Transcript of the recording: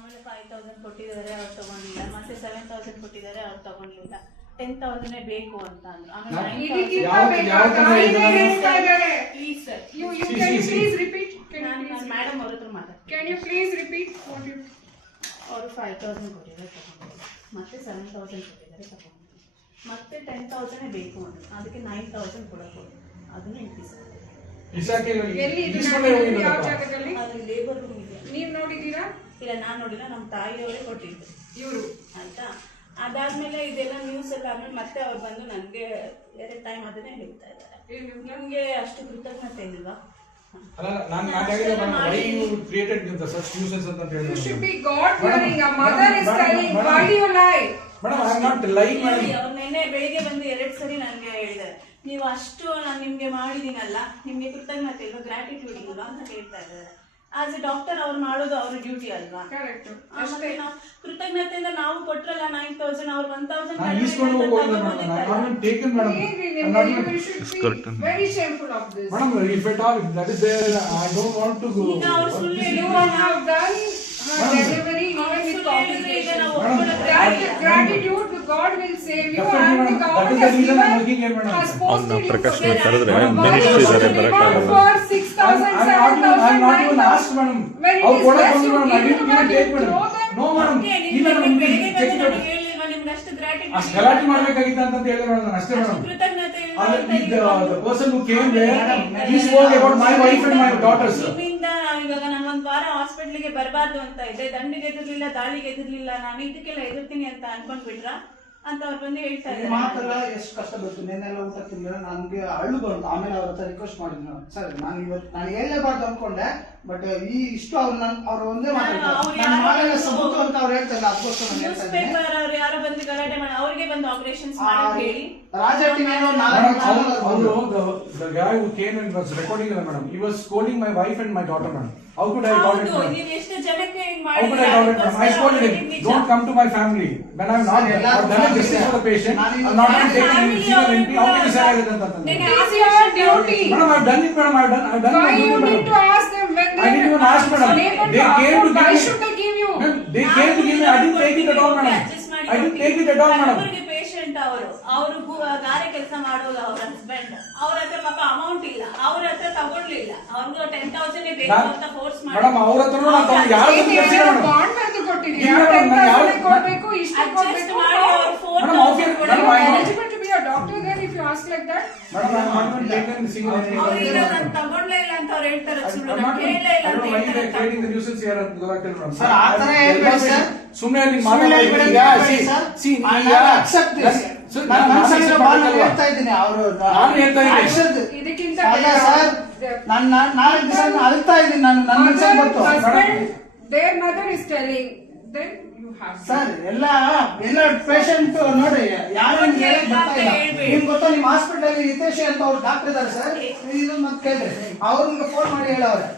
ಆಮೇಲೆ 5000 ಕೊಟ್ಟಿದ್ದಾರೆ ಅವ್ರು ತಗೊಂಡಿಲ್ಲ, ಮತ್ತೆ 7000 ಕೊಟ್ಟಿದ್ದಾರೆ ಅವ್ರು ತಗೊಂಡಿಲ್ಲ, 10,000 ಬೇಕು ಅಂತ ಅಂದ್ರು. ಮೇಡಮ್ ಅವ್ರ ಹತ್ರ ಮಾತಾಡ್ತೀನಿ. ಅವರು 5000 ಕೊಟ್ಟಿದ್ದಾರೆ ತಗೊಂಡಿಲ್ಲ, ಮತ್ತೆ 7000 ಕೊಟ್ಟಿದ್ದಾರೆ ತಗೊಂಡಿಲ್ಲ, ಮತ್ತೆ 10,000 ಬೇಕು ಅಂದ್ರು. ಅದಕ್ಕೆ 9000 ಕೊಡಬೇಕು, ಅದನ್ನ ಇಟ್ಟಿದ್ದಾರೆ. ಲೇಬರ್ ರೂಮ್ ಇದೆ. ನೀವ್ ನೋಡಿದೀರಾ? ಇಲ್ಲ, ನಾನ್ ನೋಡಿಲ್ಲ, ನಮ್ಮ ತಾಯಿಯವರೇ ಕೊಟ್ಟಿದ್ರು ಇವರು ಆಯ್ತಾ. ಅದಾದ್ಮೇಲೆ ಇದೆಲ್ಲ ನ್ಯೂಸ್ ಎಲ್ಲ ಆದ್ಮೇಲೆ ಮತ್ತೆ ಅವ್ರು ಬಂದು ನನ್ಗೆ ಬೇರೆ ಟೈಮ್ ಅದನ್ನೇ ಹೇಳ್ತಾ ಇದ್ದಾರೆ, ನಿಮ್ಗೆ ಅಷ್ಟು ಕೃತಜ್ಞತೆ ಇಲ್ವಾ? ನೆನ್ನೆ ಬೆಳಿಗ್ಗೆ ಬಂದು 2 ಸರಿ ನನ್ಗೆ ಹೇಳಿದ್ದಾರೆ, ನೀವು ಅಷ್ಟು ನಾನು ನಿಮ್ಗೆ ಮಾಡಿದೀನಲ್ಲ, ನಿಮ್ಗೆ ಕೃತಜ್ಞತೆ ಇಲ್ವಾ, ಗ್ರಾಟಿಟ್ಯೂಡ್ ಇಲ್ವಾ ಅಂತ ಹೇಳ್ತಾ ಇದ್ದಾರೆ. ಆಸ್ ಎ ಡಾಕ್ಟರ್ ಅವ್ರು ಮಾಡೋದು ಅವ್ರ ಡ್ಯೂಟಿ ಅಲ್ವಾ? ಕೃತಜ್ಞತೆಯಿಂದ ನಾವು ಕೊಟ್ರಲ್ಲ 9000, ಅವ್ರು 1000 gratitude God will save you and the government has posted you for 6,000 ಇವಾಗ ನಾನು 1 ವಾರ ಹಾಸ್ಪಿಟ್ಲಿಗೆ ಬರಬಾರ್ದು ಅಂತ ಇದೆ, ದಂಡಿಗೆ ಎದುರ್ಲಿಲ್ಲ, ದಾಳಿಗೆ ಎದುರ್ಲಿಲ್ಲ, ನಾನು ಇದಕ್ಕೆಲ್ಲ ಎದುರ್ತೀನಿ ಅಂತ ಅನ್ಕೊಂಡ್ಬಿಟ್ರ ಅಂತ ಅವ್ರು ಬಂದು ಹೇಳ್ತಾ ಇದ್ದಾರೆ. ಮಾತೆಲ್ಲ ಎಷ್ಟು ಕಷ್ಟ ಬಂತು, ನೆನ್ನೆಲ್ಲ ಊಟ ತಿಂದ್ರೆ ನನ್ಗೆ ಅಳ್ಳು ಬಂತು. ಆಮೇಲೆ ಅವ್ರ ಹತ್ರ ರಿಕ್ವೆಸ್ಟ್ ಮಾಡಿದ್ರು, ಸರ್ ನಾನು ಇವತ್ತು ನಾನು ಹೇಳಲೇಬಾರ್ದು ಅನ್ಕೊಂಡೆ, ಬಟ್ ಈಷ್ಟು ಅವ್ರು ಒಂದೇ ಮಾತಾಡ್ತಾರೆ ಸಬೂತು ಅಂತ ಅವ್ರು ಹೇಳ್ತಾರೆ. ಅದಕ್ಕೋಸ್ಕರ ನ್ಯೂಸ್ ಪೇಪರ್ ಅವ್ರು ಯಾರೋ ಬಂದು ಗಲಾಟೆ ಮಾಡಿ ಅವ್ರಿಗೆ ಬಂದು ಆಪರೇಷನ್ಸ್ ಮಾಡಕ್ ಹೇಳಿ ರಾಜ TV the guy who came and was recording her, madam, he was scolding my wife and my daughter, madam. How could I tolerate him? ನೀವು ಎಷ್ಟು ಜನಕ್ಕೆ ಹಿಂಗ್ How could I tolerate him? I scolded him. Don't come to my family when I'm not done justice for the patient. I'm not even taking single entry. How can you say like that? It's your duty. Madam, I've done it, madam. I've done Why my duty, you madam. need to ask them when I didn't even ask, madam. They came to give why me. should they give you? They came to give me. I didn't take it at all, madam. I didn't take it at all, madam. Patient ಅವರು ಗಾರೆ ಕೆಲಸ ಮಾಡೋದು ಅವ್ರ husband, ಅವ್ರ ಹತ್ರ ಪಾಪ amount ಇಲ್ಲ, ಅವ್ರ ಹತ್ರ ತಗೊಳ್ಳಿಲ್ಲ, ಅವ್ರಿಗೂ 10,000 ಬೇಕು ಅಂತ ಫೋರ್ಸ್ ಮಾಡಿ ಮೇಡಮ್ ಅವ್ರ ಹತ್ರ ಬಾಂಡ್ ಬರೆದು ಕೊಟ್ಟಿದ್ದೀರಿ, 10,000 ಕೊಡಬೇಕು, ಇಷ್ಟು ಕೊಡಬೇಕು ಮಾಡಿ ಅವ್ರು phone eligible to be a doctor then if you ask like that. Madam ನಾನು ಟೇಕನ್ ಸಿಂಗಲ್ ಅವ್ರಿಗೆ ನಾನು ತಗೊಳ್ಳೇ ಇಲ್ಲ ಅಂತ ಅವ್ರು ಹೇಳ್ತಾರೆ, ಸುಳ್ಳು ನಾನು ಕೇಳಲೇ ಇಲ್ಲ ಅಂತ ಹೇಳ್ತಾರೆ. ಕ್ರಿಯೇಟಿಂಗ್ ದಿ ನ್ಯೂಸೆನ್ಸ್ ಹಿಯರ್ ಅಂತ ಗೊತ್ತಾಗ್ತಿಲ್ಲ ಮೇಡಮ್. ಸರ್ ಆ ತರ ಹೇಳ್ಬೇಡಿ ಸರ್, ಸುಮ್ಮನೆ ಅಲ್ಲಿ ಹೇಳ್ತಾ ಇದ್ದೀನಿ. ಅವರು ಇದಕ್ಕಿಂತ ಸರ್ ನಾನು 4 ದಿವಸ ಅಳ್ತಾ ಇದ್ದೀನಿ, ನಾನು ನನ್ನ ಗೊತ್ತು. their mother is telling then you have sir ಎಲ್ಲ ಪೇಷಂಟ್ ನೋಡಿ ಯಾರು ನಿಮ್ಗೆ ಗೊತ್ತಾ, ನಿಮ್ಮ ಹಾಸ್ಪಿಟಲ್ ಅಲ್ಲಿ ಹಿತೇಶಿ ಅಂತ ಅವ್ರು ಡಾಕ್ಟರ್ ಇದಾರೆ ಸರ್, ಇದು ಮತ್ತೆ ಕೇಳ್ರಿ, ಅವ್ರಿಗೆ ಫೋನ್ ಮಾಡಿ ಹೇಳವ್ರೆ.